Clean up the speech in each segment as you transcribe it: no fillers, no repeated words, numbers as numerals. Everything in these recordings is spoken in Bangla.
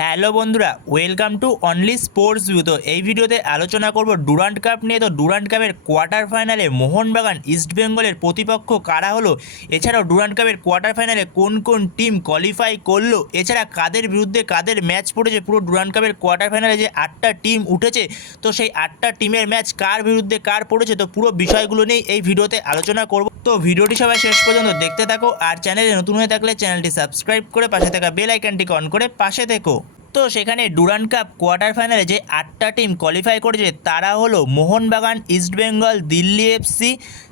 হ্যালো বন্ধুরা, welcome to only sports view. তো এই ভিডিওতে আলোচনা করব ডুরান্ড কাপ নিয়ে। তো ডুরান্ড কাপের কোয়ার্টার ফাইনালে মোহনবাগান ইস্টবেঙ্গলের প্রতিপক্ষ কারা হলো, এছাড়াও ডুরান্ড কাপের কোয়ার্টার ফাইনালে কোন কোন টিম কোয়ালিফাই করলো, এছাড়া কাদের বিরুদ্ধে কাদের ম্যাচ পড়েছে। পুরো ডুরান্ড কাপের কোয়ার্টার ফাইনালে যে 8টা টিম উঠেছে, তো সেই 8টা টিমের ম্যাচ কার বিরুদ্ধে কার পড়েছে, তো পুরো বিষয়গুলো নিয়ে এই ভিডিওতে আলোচনা করব। তো ভিডিওটি সবাই শেষ পর্যন্ত দেখতে থাকো, আর চ্যানেলে নতুন হয়ে থাকলে চ্যানেলটি সাবস্ক্রাইব করে পাশে থাকা বেল আইকনটিকে অন করে পাশে থেকো। তো সেখানে ডুরান্ড কাপ কোয়ার্টার ফাইনালে যে 8টা টিম কোয়ালিফাই করেছে তারা হলো Mohun Bagan, East Bengal, Delhi FC,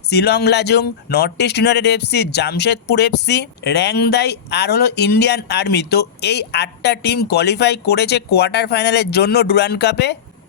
Shillong Lajong, North East United FC, Jamshedpur FC, Rangdajied আর হলো ইন্ডিয়ান আর্মি। তো এই 8টা টিম কোয়ালিফাই করেছে কোয়ার্টার ফাইনালের জন্য ডুরান্ড কাপে।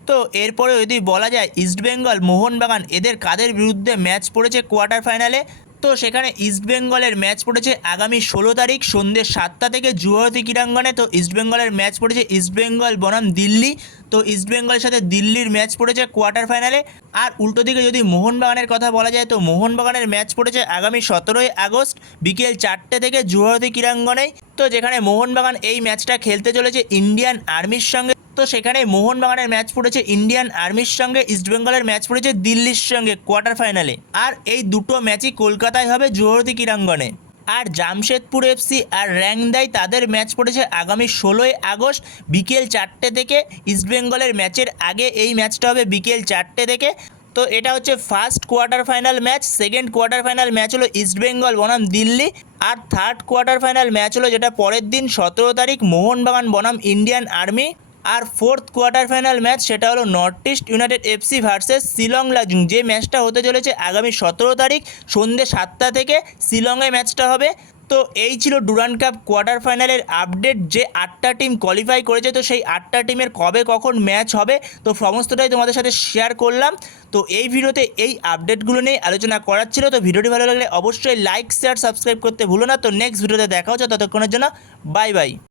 তো এরপরে যদি বলা যায় ইস্টবেঙ্গল, মোহনবাগান এদের কাদের বিরুদ্ধে ম্যাচ পড়েছে কোয়ার্টার ফাইনালে, তো সেখানে ইস্টবেঙ্গলের ম্যাচ পড়েছে আগামী 16 তারিখ সন্ধ্যে 7টা থেকে যুবভারতী ক্রীড়াঙ্গনে। তো ইস্টবেঙ্গলের ম্যাচ পড়েছে ইস্টবেঙ্গল বনাম দিল্লি। তো ইস্টবেঙ্গলের সাথে দিল্লির ম্যাচ পড়েছে কোয়ার্টার ফাইনালে। আর উল্টো দিকে যদি মোহনবাগানের কথা বলা যায়, তো মোহনবাগানের ম্যাচ পড়েছে আগামী 17ই আগস্ট বিকেল 4টে থেকে যুবভারতী ক্রীড়াঙ্গনেই। তো যেখানে মোহনবাগান এই ম্যাচটা খেলতে চলেছে ইন্ডিয়ান আর্মির সঙ্গে। তো সেখানে মোহনবাগানের ম্যাচ পড়েছে ইন্ডিয়ান আর্মির সঙ্গে, ইস্টবেঙ্গলের ম্যাচ পড়েছে দিল্লির সঙ্গে কোয়ার্টার ফাইনালে। আর এই দুটো ম্যাচই কলকাতায় হবে যুবভারতী ক্রীড়াঙ্গনে। আর জামশেদপুর এফসি আর র্যাংদাই তাদের ম্যাচ পড়েছে আগামী 16ই আগস্ট বিকেল 4টে থেকে। ইস্টবেঙ্গলের ম্যাচের আগে এই ম্যাচটা হবে বিকেল 4টে থেকে। তো এটা হচ্ছে first quarter final match. Second quarter final match হলো ইস্টবেঙ্গল বনাম দিল্লি। আর থার্ড কোয়ার্টার ফাইনাল ম্যাচ হলো যেটা পরের দিন 17 তারিখ মোহনবাগান বনাম ইন্ডিয়ান আর্মি। আর ফোর্থ কোয়ার্টার ফাইনাল ম্যাচ সেটা হলো north East United FC versus Shillong Lajong, যে ম্যাচটা হতে চলেছে আগামী 17 তারিখ সন্ধ্যে 7টা থেকে শিলংয়ে ম্যাচটা হবে। তো এই ছিল ডুরান্ড কাপ কোয়ার্টার ফাইনালের আপডেট, যে 8টা টিম কোয়ালিফাই করেছে। তো সেই 8টা টিমের কবে কখন ম্যাচ হবে, তো সমস্তটাই তোমাদের সাথে শেয়ার করলাম। তো এই ভিডিওতে এই আপডেটগুলো নিয়ে আলোচনা করার ছিল। তো ভিডিওটি ভালো লাগলে অবশ্যই লাইক, শেয়ার, সাবস্ক্রাইব করতে ভুলো না। তো নেক্সট ভিডিওতে দেখা হচ্ছে, ততক্ষণের জন্য বাই বাই।